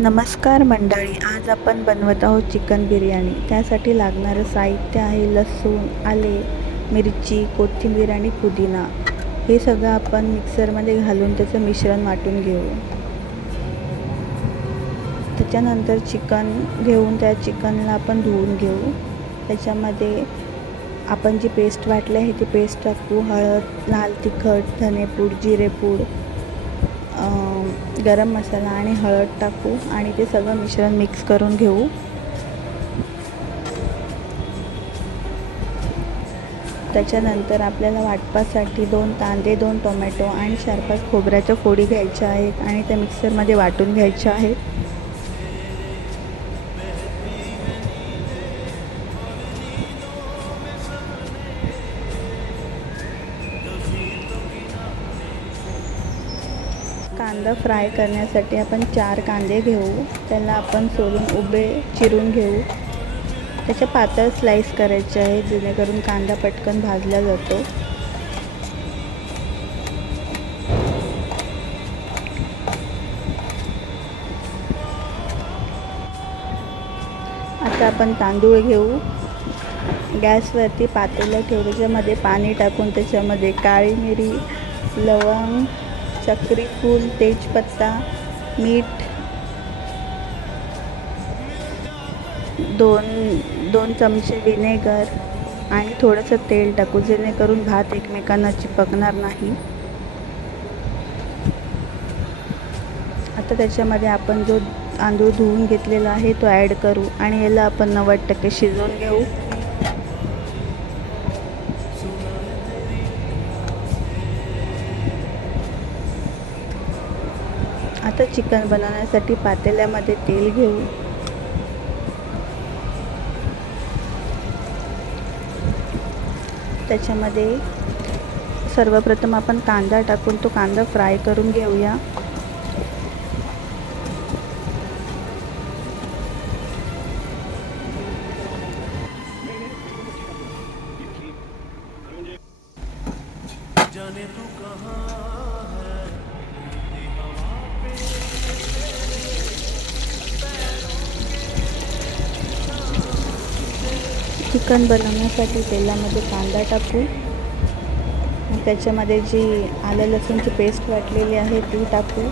नमस्कार मंडळी, आज आपण बनवत आहोत चिकन बिर्याणी. त्यासाठी लागणारं साहित्य आहे लसूण, आले, मिरची, कोथिंबीर आणि पुदिना. हे सगळं आपण मिक्सरमध्ये घालून त्याचं मिश्रण वाटून घेऊ. त्याच्यानंतर चिकन घेऊन त्या चिकनला आपण धुवून घेऊ. त्याच्यामध्ये आपण जी पेस्ट वाटली आहे ती पेस्ट टाकू. हळद, लाल तिखट, धनेपूड, जिरेपूड, गरम मसाला आणि हळद टाकू आणि ते सगळं मिश्रण मिक्स करून घेऊ. त्याच्यानंतर आपल्याला वाटपासाठी 2 कांदे, 2 टोमॅटो आणि 4-5 खोबऱ्याच्या फोडी घ्यायच्या आहेत आणि त्या मिक्सरमध्ये वाटून घ्यायच्या आहेत. कांदा फ्राय करण्यासाठी आपण 4 कांदे घेऊ. त्याला आपण सोलून उभे चिरून घेऊ. त्याच्या पातळ स्लाइस करायचे आहे जेणेकरून कांदा पटकन भाजला जातो. आता आपण तांदूळ घेऊ. गॅसवरती पातेलं ठेवू. त्याच्यामध्ये पाणी टाकून त्याच्यामध्ये काळी मिरी, लवंग, चक्री फूल, तेजपत्ता, मीठ, 2 चमचे विनेगर आणि थोडंसं तेल टाकू जेणेकरून भात एकमेकांना चिपकणार नाही. आता त्याच्यामध्ये आपण जो तांदूळ धुवून घेतलेला आहे तो ॲड करू आणि याला आपण 90% शिजवून घेऊ. आता चिकन बनवण्यासाठी पातेल्यामध्ये तेल घेऊ. त्याच्यामध्ये सर्वप्रथम आपण कांदा टाकून तो कांदा फ्राय करून घेऊया. चिकन बनवण्यासाठी तेलामध्ये कांदा टाकू. त्याच्यामध्ये जी आलं लसूणची पेस्ट वाटलेली आहे ती टाकू.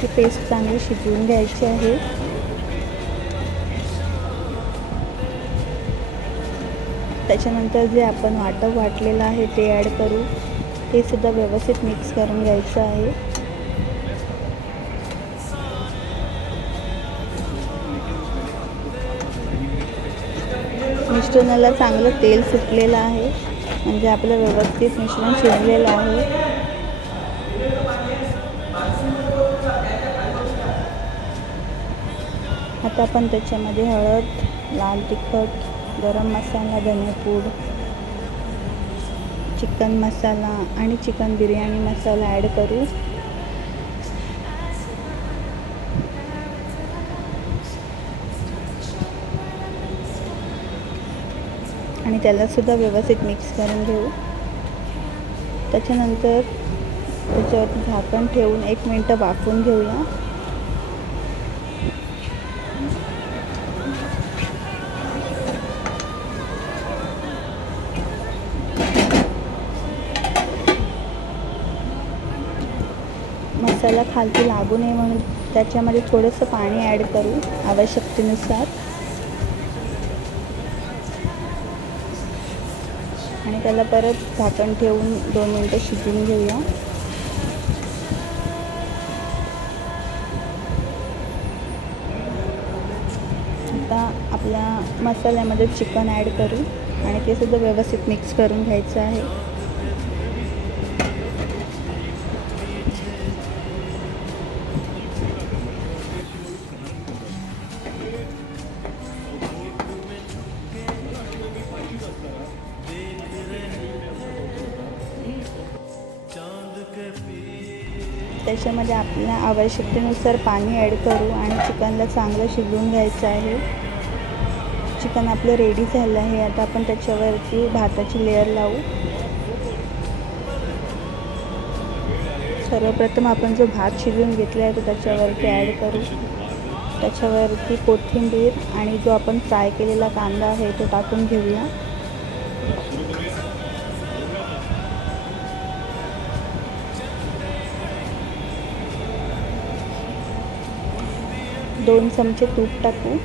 ती पेस्ट चांगली शिजवून घ्यायची आहे. त्याच्यानंतर जे आपण वाटलेलं आहे ते ॲड करू. ते सुद्धा व्यवस्थित मिक्स करून घ्यायचं आहे. मिश्रणाला चांगलं तेल सुटलेलं आहे म्हणजे आपलं व्यवस्थित मिश्रण शिजलेलं आहे. आता आपण त्याच्यामध्ये हळद, लाल तिखट, गरम मसाला, धनेपूड, चिकन मसाला आणि चिकन बिर्याणी मसाला ॲड करू. आणि त्यालासुद्धा व्यवस्थित मिक्स करून घेऊ. त्याच्यानंतर त्याच्यावरती झाकण ठेवून 1 मिनिट वाफवून घेऊया. मसाला खालती लागू नये म्हणून त्याच्यामध्ये थोडंसं पाणी ॲड करू आवश्यकतेनुसार. आणि त्याला परत झाकण ठेवून 2 मिनिटं शिजवून घेऊया. आता आपल्या मसाल्यामध्ये चिकन ॲड करू आणि ते सुद्धा व्यवस्थित मिक्स करून घ्यायचं आहे. त्याच्यामध्ये आपल्या आवश्यकतेनुसार पाणी ॲड करू आणि चिकनला चांगलं शिजवून घ्यायचं आहे. चिकन आपलं रेडी झालं आहे. आता आपण त्याच्यावरती भाताची लेयर लावू. सर्वप्रथम आपण जो भात शिजवून घेतला आहे तो त्याच्यावरती ॲड करू. त्याच्यावरती कोथिंबीर आणि जो आपण फ्राय केलेला कांदा आहे तो टाकून घेऊया. दोन चमचे तूप टाकू.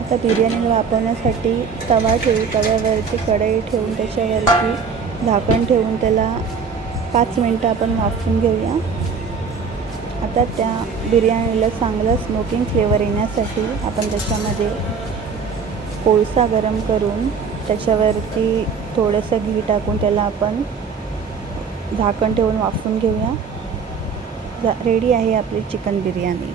आता बिर्याणीला वापरण्यासाठी तवा ठेवू. तव्यावरती कढई ठेवून त्याच्यावरती झाकण ठेवून त्याला 5 मिनटं आपण वाफवून घेऊया. आता त्या बिर्याणीला चांगला स्मोकिंग फ्लेवर येण्यासाठी आपण त्याच्यामध्ये कोळसा गरम करून त्याच्यावरती थोडंसं घी टाकून त्याला आपण झाकण ठेवून वाफवून घेऊया. रेडी आहे आपली चिकन बिर्याणी.